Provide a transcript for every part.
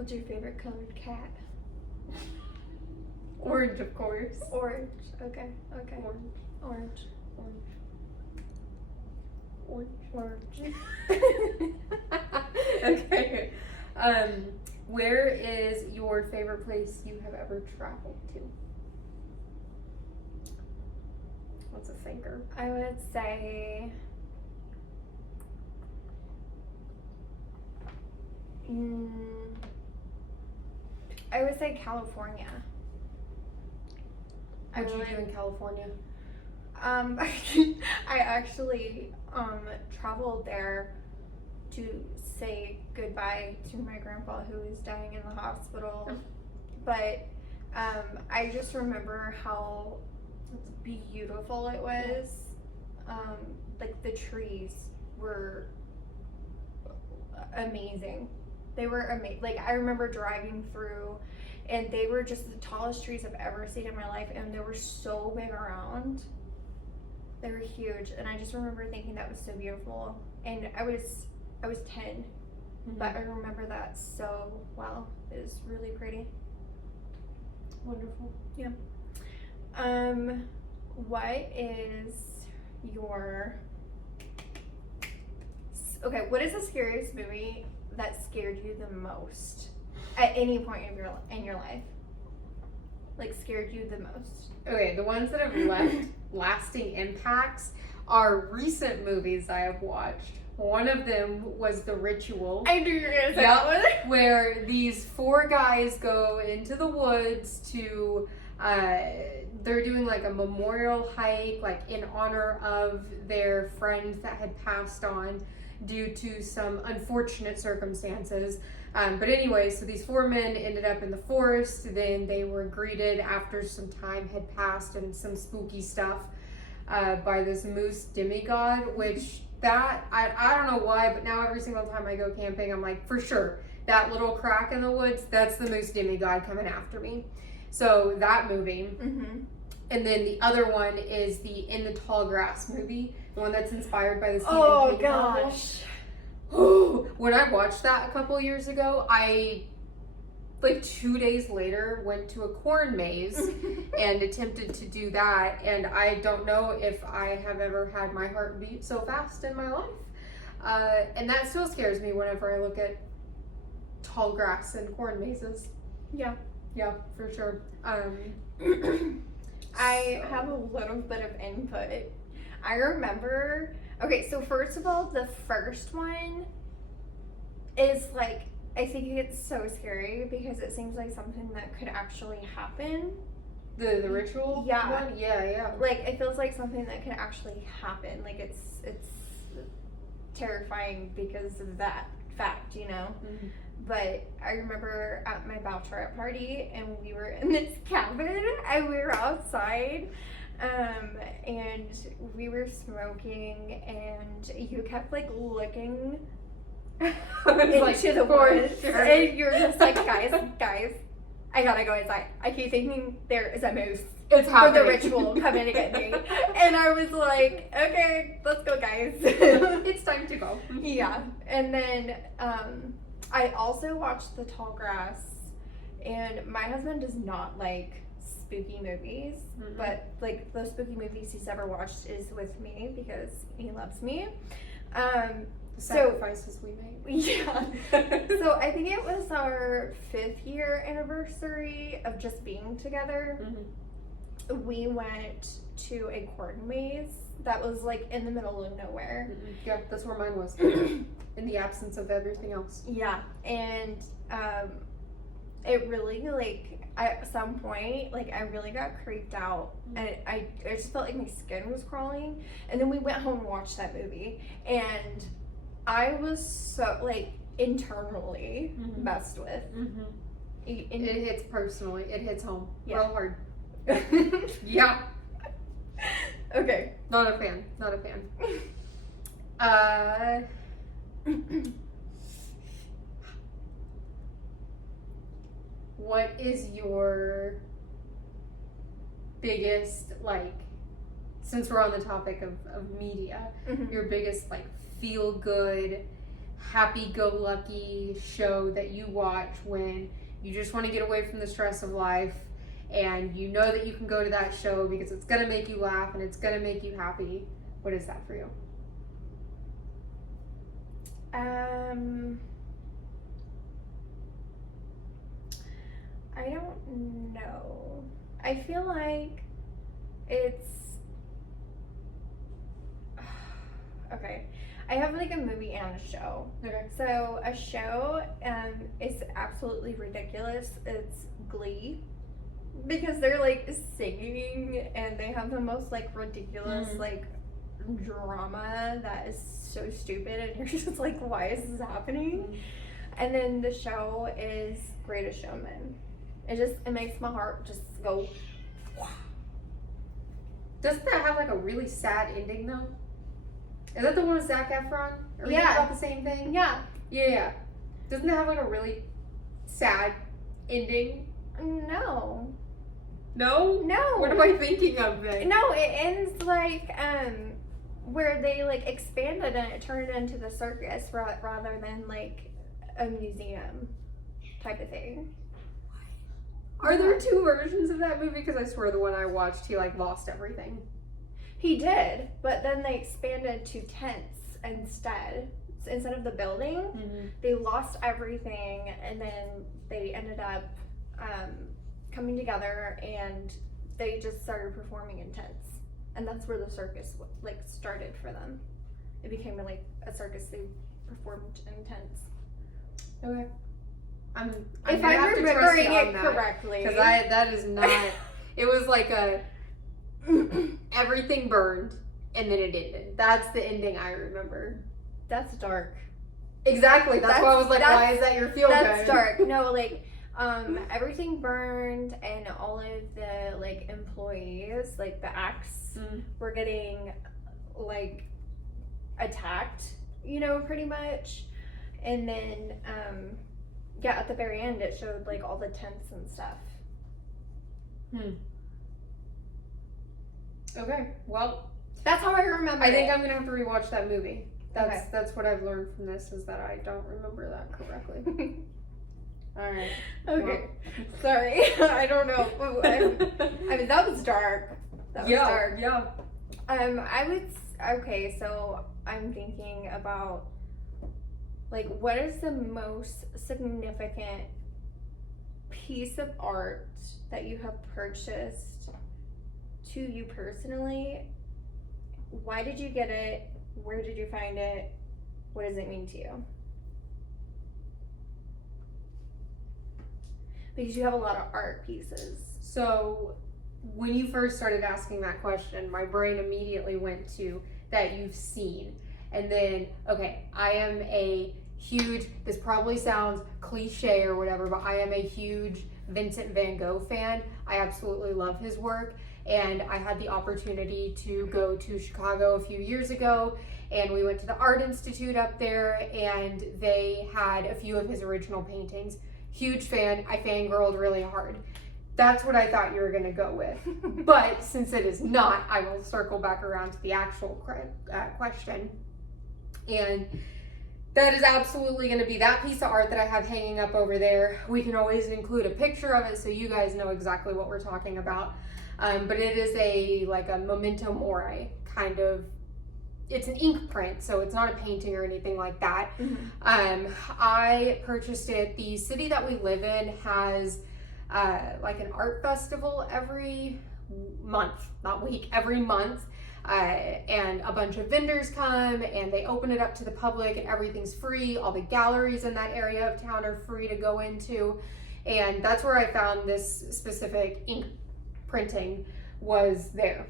What's your favorite colored cat? Orange, of course. Orange. Okay. Orange. Orange. Orange. Okay. Where is your favorite place you have ever traveled to? What's a thinker? I would say California. What'd you do in California? I actually traveled there to say goodbye to my grandpa who was dying in the hospital. But I just remember how beautiful it was. Like the trees were amazing. They were amazing. Like I remember driving through and they were just the tallest trees I've ever seen in my life, and they were so big around. They were huge, and I just remember thinking that was so beautiful. And I was 10, but I remember that so well. It was really pretty. Wonderful. Yeah. What is your what is the scariest movie that scared you the most at any point in your life? Like scared you the most? Okay, the ones that have left lasting impacts are recent movies I have watched. One of them was The Ritual. I knew you were gonna say that one. Where these 4 guys go into the woods to they're doing like a memorial hike, like in honor of their friend that had passed on due to some unfortunate circumstances. But anyway, so these 4 men ended up in the forest. Then they were greeted after some time had passed and some spooky stuff by this moose demigod, which that, I don't know why, but now every single time I go camping, I'm like, for sure, that little crack in the woods, that's the moose demigod coming after me. So that movie. And then the other one is the In the Tall Grass movie, the one that's inspired by the Stephen King novel. Gosh. When I watched that a couple years ago, I, like 2 days later, went to a corn maze and attempted to do that. And I don't know if I have ever had my heart beat so fast in my life. And that still scares me whenever I look at tall grass and corn mazes. Yeah. Yeah, for sure. I have a little bit of input. I remember, so first of all, the first one is like, I think it's so scary because it seems like something that could actually happen. The Ritual Yeah. one? Yeah. Like, it feels like something that could actually happen. Like, it's terrifying because of that fact, you know? But I remember at my bachelorette party, and we were in this cabin, and we were outside, and we were smoking, and you kept like looking into the woods, and you're just like, guys, I gotta go inside. I keep thinking there is a moose. It's For happening. the Ritual coming to get me. And I was like, okay, let's go, guys. It's time to go. Yeah. And then I also watched The Tall Grass, and my husband does not like spooky movies, but like the spooky movies he's ever watched is with me because he loves me. The sacrifices we make. Yeah. So I think it was our 5th year anniversary of just being together. We went to a corn maze that was like in the middle of nowhere. Yeah, that's where mine was. In the absence of everything else. Yeah, and it really, like, at some point, like, I really got creeped out, and I just felt like my skin was crawling. And then we went home and watched that movie, and I was so, like, internally messed with. It hits personally. It hits home. Yeah. Real hard. Yeah. Okay. Not a fan. What is your biggest, like, since we're on the topic of media, your biggest, like, feel good, happy-go-lucky show that you watch when you just want to get away from the stress of life, and you know that you can go to that show because it's going to make you laugh and it's going to make you happy. What is that for you? I don't know. I feel like it's okay. I have like a movie and a show. Okay. So a show is absolutely ridiculous. It's Glee. Because they're like singing and they have the most like ridiculous like drama that is so stupid, and you're just like, why is this happening? And then the show is Greatest Showman. It makes my heart just go. Doesn't that have like a really sad ending though? Is that the one with Zac Efron? Are we Yeah. about the same thing? Yeah. Yeah. Doesn't it have like a really sad ending? No. No? No. What am I thinking of then? No, it ends like where they like expanded and it turned into the circus rather than like a museum type of thing. Are there two versions of that movie? Because I swear the one I watched, he like lost everything. He did, but then they expanded to tents instead. So instead of the building, they lost everything, and then they ended up coming together, and they just started performing in tents, and that's where the circus like started for them. It became like a circus. They performed in tents. Okay. I'm if gonna I'm have to trust remembering you on it that, correctly, because that is not. It was like a everything burned and then it ended. That's the ending I remember. That's dark. Exactly. That's why I was like, why is that your feel good? That's dark. No, like everything burned, and all of the like employees, like the acts, were getting like attacked, you know, pretty much. And then yeah, at the very end it showed like all the tents and stuff. Okay, well, that's how I remember. I think I'm gonna have to rewatch that movie. That's what I've learned from this, is that I don't remember that correctly. All right. Okay. Well. Sorry. I don't know. I mean, that was dark. That was dark. Yeah. I would. Okay, so I'm thinking about like, what is the most significant piece of art that you have purchased to you personally? Why did you get it? Where did you find it? What does it mean to you? Because you have a lot of art pieces. So when you first started asking that question, my brain immediately went to that you've seen. And then, okay, I am a huge, this probably sounds cliche or whatever, but I am a huge Vincent van Gogh fan. I absolutely love his work. And I had the opportunity to go to Chicago a few years ago, and we went to the Art Institute up there, and they had a few of his original paintings. Huge fan. I fangirled really hard. That's what I thought you were going to go with. But since it is not, I will circle back around to the actual question. And that is absolutely going to be that piece of art that I have hanging up over there. We can always include a picture of it so you guys know exactly what we're talking about. But it is a memento mori kind of. It's an ink print, so it's not a painting or anything like that. I purchased it. The city that we live in has like an art festival every month, not week, every month. And a bunch of vendors come and they open it up to the public, and everything's free. All the galleries in that area of town are free to go into. And that's where I found this specific ink printing was there.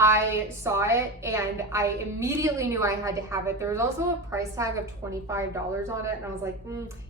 I saw it and I immediately knew I had to have it. There was also a price tag of $25 on it, and I was like,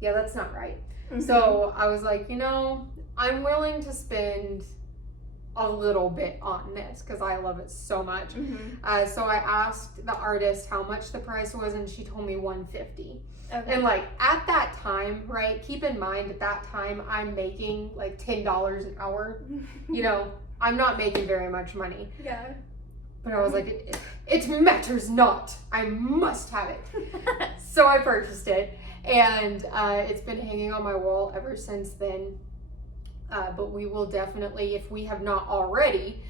yeah, that's not right. So I was like, I'm willing to spend a little bit on this because I love it so much. So I asked the artist how much the price was, and she told me $150. Okay. And like at that time, right, keep in mind at that time I'm making like $10 an hour. I'm not making very much money. Yeah. But I was like, it matters not. I must have it. So I purchased it, and it's been hanging on my wall ever since then. But we will definitely, if we have not already,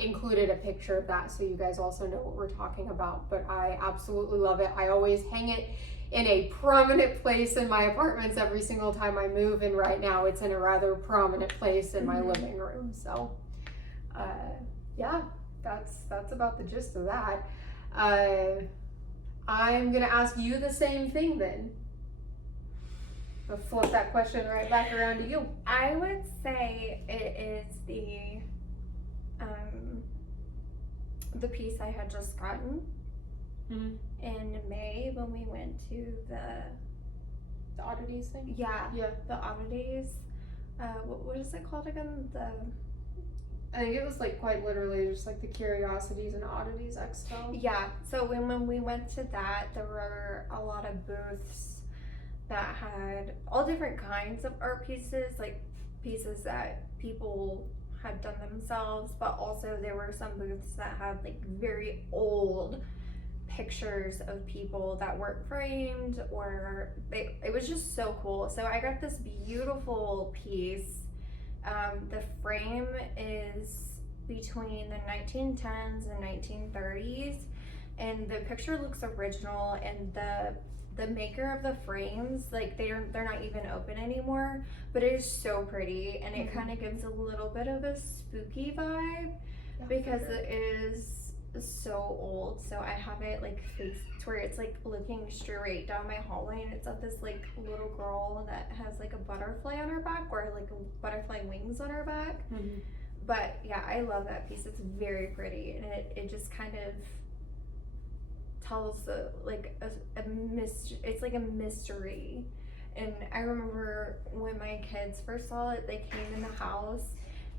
included a picture of that so you guys also know what we're talking about. But I absolutely love it. I always hang it in a prominent place in my apartments every single time I move, and right now it's in a rather prominent place in my living room. So yeah, that's about the gist of that. I'm gonna ask you the same thing then. I'll flip that question right back around to you. I would say it is the piece I had just gotten in May when we went to The oddities thing? yeah Yeah. the oddities. What is it called again? I think it was like quite literally just like the Curiosities and Oddities Expo. Yeah, so when we went to that, there were a lot of booths that had all different kinds of art pieces, like pieces that people had done themselves, but also there were some booths that had like very old pictures of people that weren't framed, or it was just so cool. So I got this beautiful piece. The frame is between the 1910s and 1930s, and the picture looks original, and the maker of the frames, like they're not even open anymore, but it is so pretty, and it kind of gives a little bit of a spooky vibe because it is so old. So I have it like faced to where it's like looking straight down my hallway, and it's of this like little girl that has like a butterfly on her back, or like a butterfly wings on her back. But yeah, I love that piece. It's very pretty, and it just kind of tells it's like a mystery. And I remember when my kids first saw it, they came in the house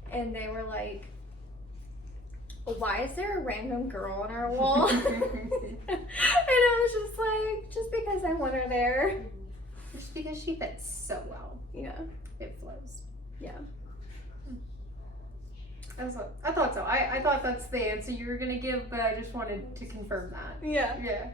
and they were like, why is there a random girl on our wall? And I was just like, just because I want her there. Just because she fits so well. Yeah. It flows. Yeah. I thought so. I thought that's the answer you were gonna give, but I just wanted to confirm that. Yeah. Yeah.